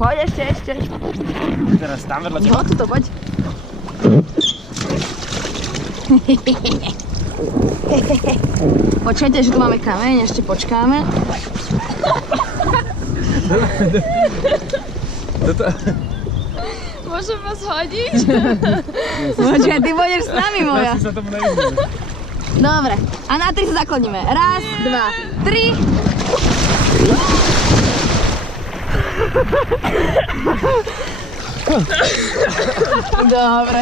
Poď ešte. Teraz tam vedľa teba. No, tuto, poď. Počkajte, že tu máme kameň, ešte počkáme. Môžem vás hodiť? Počkaj, ty budeš s nami, moja. Asi sa tomu nevyhneme. Dobre, a na 3 sa zakloníme. Raz, 2, 3. Dobre.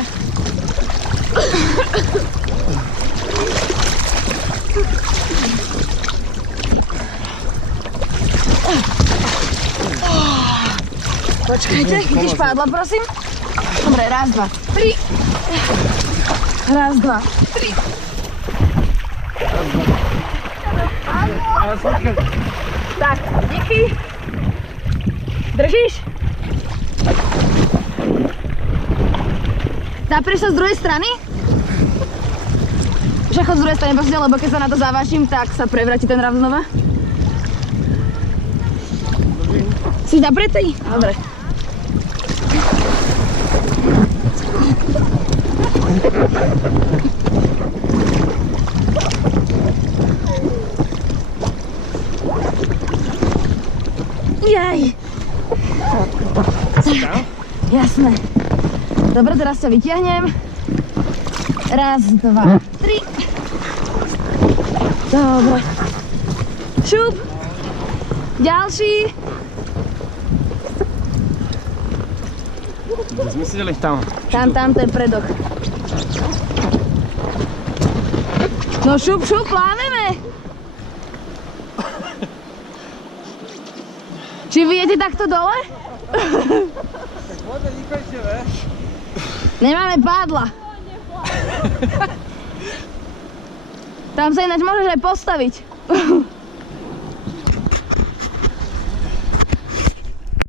Počkajte, chytíš pádla, prosím? Dobre, raz, 2, 3. Raz, 2, 3. Tak, díky. Držíš? Naprieš sa z druhej strany? Však chod z druhej strany, prosím, lebo keď sa na to zavážim, tak sa prevráti ten rav znova. Si zapretý? Dobre. Jaj. Jasné. Dobre, teraz ťa vytiahnem. Raz, 2, 3. Dobre. Šup. Ďalší. Sme sedeli tam. Tam, to je predok. No šup, pláneme. Či vyjete takto dole? Nemáme pádla. Tam sa ináč môžeš aj postaviť.